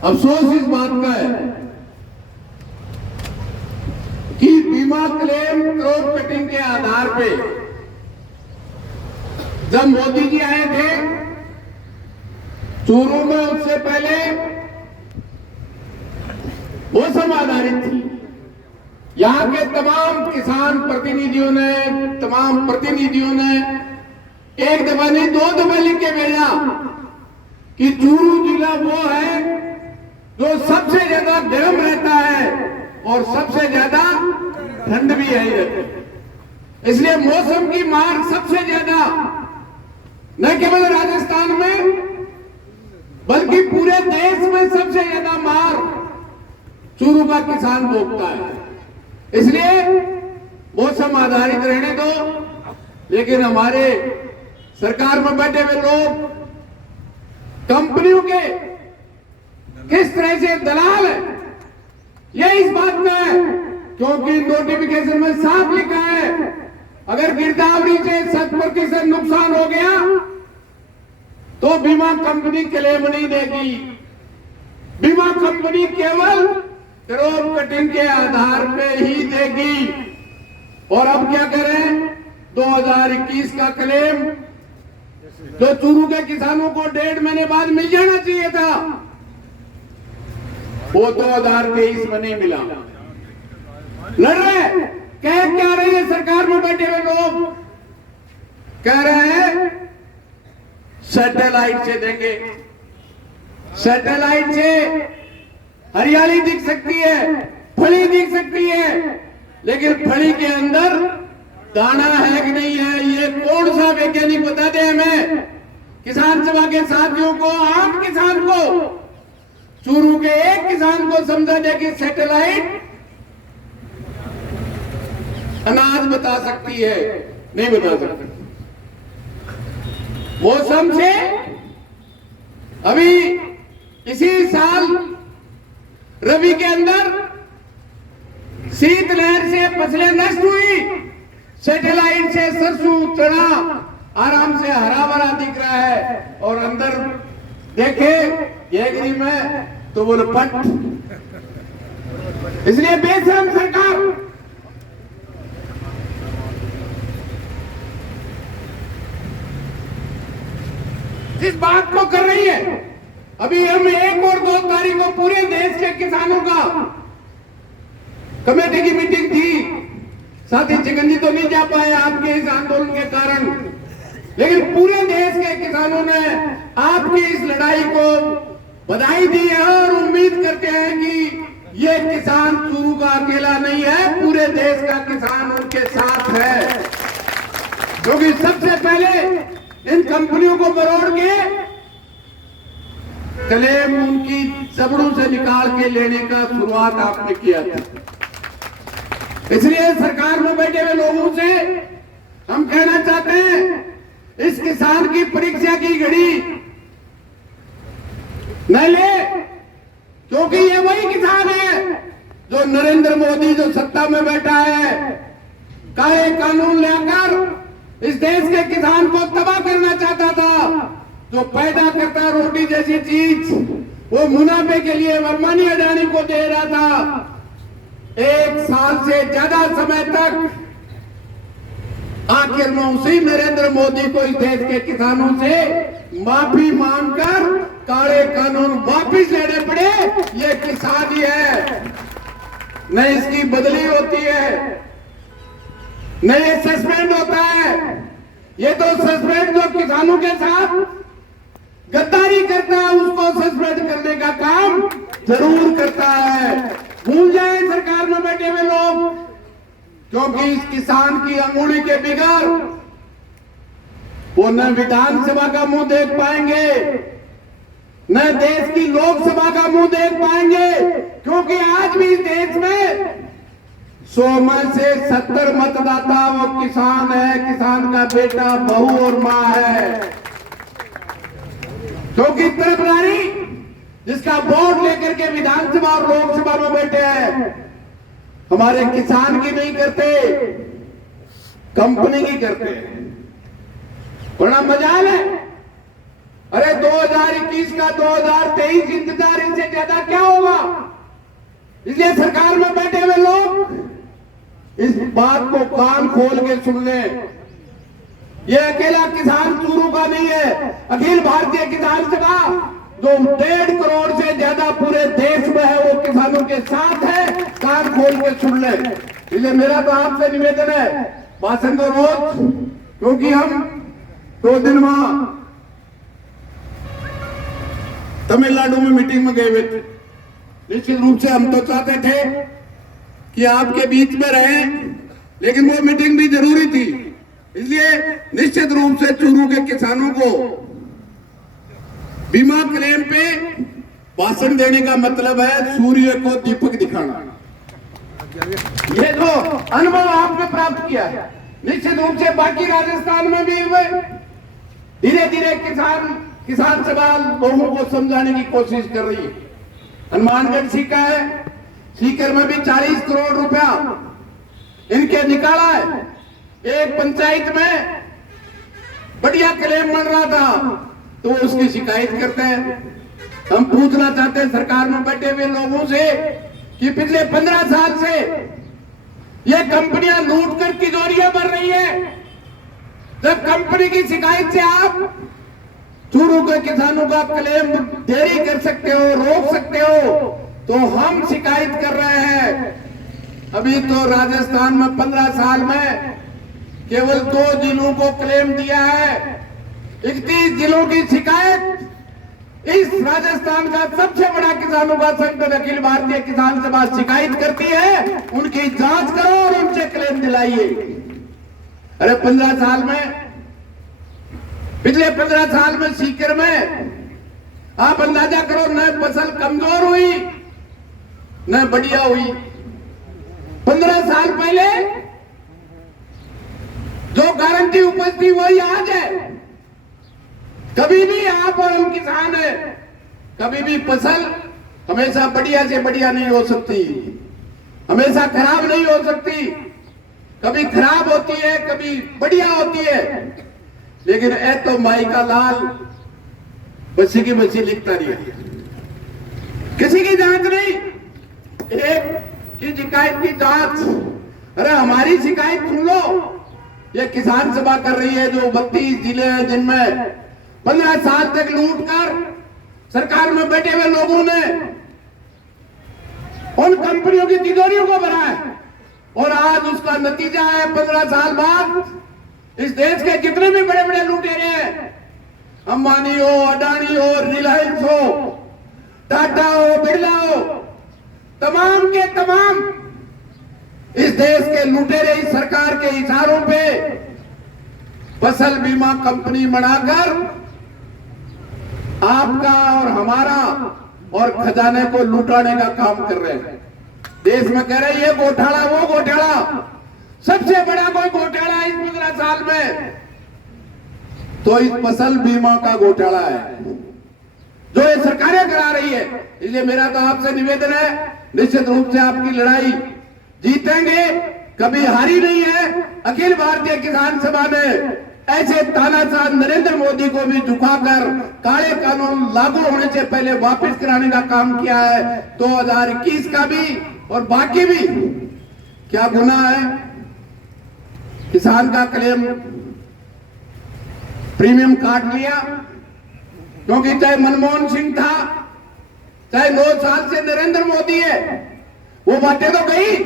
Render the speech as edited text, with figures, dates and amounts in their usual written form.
अफसोस इस बात का है कि बीमा क्लेम क्रॉप कटिंग के आधार पे जब मोदी जी आए थे चूरू में, उससे पहले मौसम आधारित थी। यहां के तमाम किसान प्रतिनिधियों ने, एक दफा नहीं 2 दफा लिख के भेजा कि चूरू जिला वो है जो सबसे ज्यादा गर्म रहता है और सबसे ज्यादा ठंड भी यही रहती है। इसलिए मौसम की मार सबसे ज्यादा न केवल राजस्थान में बल्कि पूरे देश में सबसे ज्यादा मार चूरू का किसान भोगता है। इसलिए मौसम आधारित रहने दो, लेकिन हमारे सरकार में बैठे हुए लोग कंपनियों के किस तरह से दलाल है, ये इस बात में है क्योंकि नोटिफिकेशन में साफ लिखा है अगर गिरदावरी से 7% नुकसान हो गया तो बीमा कंपनी क्लेम नहीं देगी। बीमा कंपनी केवल क्रॉप कटिंग के आधार पे ही देगी। और अब क्या करें, 2021 का क्लेम जो चूरू के किसानों को 1.5 महीने बाद मिल जाना चाहिए था, वो 2023 में नहीं मिला। लड़ रहे कह क्या रहे हैं, सरकार में बैठे हुए लोग कह रहे हैं सैटेलाइट से देंगे। सैटेलाइट से हरियाली दिख सकती है, फली दिख सकती है, लेकिन फली के अंदर दाना है कि नहीं है, ये कौन सा वैज्ञानिक बता दे हमें। किसान सभा के साथियों को, आम किसान को, चूरू के एक किसान को समझा दे कि सैटेलाइट अनाज बता सकती है, नहीं बता सकती। मौसम से अभी इसी साल रबी के अंदर शीतलहर से फसलें नष्ट हुई, सैटेलाइट से सरसों चना आराम से हरा भरा दिख रहा है और अंदर देखे एग्री में तो बोले पट। इसलिए बेशरम सरकार जिस बात को कर रही है, अभी हम 1 और 2 तारीख को पूरे देश के किसानों का कमेटी की मीटिंग थी। साथी चिकन जी तो नहीं जा पाए आपके इस आंदोलन के कारण, लेकिन पूरे देश के किसानों ने आपकी इस लड़ाई को बधाई दी है और उम्मीद करते हैं कि ये किसान चूरू का अकेला नहीं है, पूरे देश का किसान उनके साथ है। क्योंकि सबसे पहले इन कंपनियों को बरोड़ के क्लेम उनकी जबड़ों से निकाल के लेने का शुरुआत आपने किया था। इसलिए सरकार में बैठे हुए लोगों से हम कहना चाहते हैं, इस किसान की परीक्षा की घड़ी न ले, क्योंकि ये वही किसान है जो नरेंद्र मोदी जो सत्ता में बैठा है काले कानून लाकर इस देश के किसान को तबाह करना चाहता था। जो पैदा करता रोटी जैसी चीज वो मुनाफे के लिए अंबानी अडानी को दे रहा था। 1 साल से ज्यादा समय तक आखिर में उसी नरेंद्र मोदी को इस देश के किसानों से माफी मांगकर काले कानून वापिस लेने पड़े। ये किसान ही है, न इसकी बदली होती है, न ये सस्पेंड होता है। ये तो सस्पेंड जो किसानों के साथ गद्दारी करता है उसको सस्पेंड करने का काम जरूर करता है। भूल जाए सरकार में बैठे हुए लोग, क्योंकि इस किसान की अंगुली के बिगड़ वो न विधानसभा का मुंह देख पाएंगे, न देश की लोकसभा का मुंह देख पाएंगे, क्योंकि आज भी इस देश में 100 में से 70 मतदाता वो किसान है, किसान का बेटा, बहू और मां है। क्योंकि तरफदारी जिसका वोट लेकर के विधानसभा और लोकसभा में बैठे हैं, हमारे किसान की नहीं करते, कंपनी की करते हैं। बड़ा मजाल है अरे 2021 का 2023 इंतजार इनसे ज्यादा क्या होगा? इसलिए सरकार में बैठे हुए लोग इस बात को कान खोल के सुन लें। ये अकेला किसान चूरू का नहीं है, अखिल भारतीय किसान सभा जो 1.5 करोड़ से ज्यादा पूरे देश में है वो किसानों के साथ है। कान खोल के सुन ले। इसलिए मेरा तो आपसे निवेदन है, भाषण तो रोज, क्योंकि हम 2 दिन वहां तमिलनाडु में मीटिंग में गए हुए थे। निश्चित रूप से हम तो चाहते थे कि आपके बीच में रहें, लेकिन वो मीटिंग भी जरूरी थी। इसलिए निश्चित रूप से चूरू के किसानों को बीमा क्लेम पे भाषण देने का मतलब है सूर्य को दीपक दिखाना। ये जो अनुभव आपने प्राप्त किया है, निश्चित रूप से बाकी राजस्थान में भी हुए। धीरे धीरे किसान सभा लोगों को समझाने की कोशिश कर रही है। हनुमानगढ़ सीखा है, सीकर में भी 40 करोड़ रुपया इनके निकाला है। एक पंचायत में बढ़िया क्लेम बन रहा था तो उसकी शिकायत करते हैं। हम पूछना चाहते हैं सरकार में बैठे हुए लोगों से कि पिछले 15 साल से ये कंपनियां लूट कर तिजोरियां भर रही है। जब कंपनी की शिकायत से आप चूरू के किसानों का क्लेम देरी कर सकते हो, रोक सकते हो, तो हम शिकायत कर रहे हैं। अभी तो राजस्थान में 15 साल में केवल 2 जिलों को क्लेम दिया है। 31 जिलों की शिकायत इस राजस्थान का सबसे बड़ा किसानों का संगठन अखिल भारतीय किसान सभा शिकायत करती है। उनकी जांच करो और उनसे क्लेम दिलाइए। अरे 15 साल में, पिछले 15 साल में सीकर में आप अंदाजा करो, न फसल कमजोर हुई न बढ़िया हुई। 15 साल पहले जो गारंटी उपज थी वही आज है। कभी भी आप और हम किसान है, कभी भी फसल हमेशा बढ़िया से बढ़िया नहीं हो सकती, हमेशा खराब नहीं हो सकती। कभी खराब होती है, कभी बढ़िया होती है। लेकिन ए तो माई का लाल बच्ची की बच्ची लिखता नहीं है, किसी की जांच नहीं। एक की शिकायत की जांच, अरे हमारी शिकायत सुन लो। ये किसान सभा कर रही है जो 32 जिले हैं जिनमें 15 साल तक लूट कर सरकार में बैठे हुए लोगों ने उन कंपनियों की तिजोरियों को भरा है। और आज उसका नतीजा है 15 साल बाद इस देश के जितने भी बड़े बड़े लुटेरे हैं, अंबानी हो, अडानी हो, रिलायंस हो, टाटा हो, बिरला हो, तमाम के तमाम इस देश के लुटेरे इस सरकार के इशारों पे फसल बीमा कंपनी बनाकर आपका और हमारा और खजाने को लुटाने का काम कर रहे हैं। देश में कह रहे हैं ये घोटाला वो घोटाला, सबसे बड़ा कोई घोटाला इस 15 साल में तो इस फसल बीमा का घोटाला है जो ये सरकारें करा रही है। इसलिए मेरा तो आपसे निवेदन है, निश्चित रूप से आपकी लड़ाई जीतेंगे, कभी हारी नहीं है। अखिल भारतीय किसान सभा ने ऐसे तानाशाह नरेंद्र मोदी को भी झुकाकर काले कानून लागू होने से पहले वापस कराने का काम किया है। 2021 का भी और बाकी भी क्या गुनाह है? किसान का क्लेम प्रीमियम काट लिया, क्योंकि चाहे मनमोहन सिंह था, चाहे 9 साल से नरेंद्र मोदी है, वो बातें तो गई।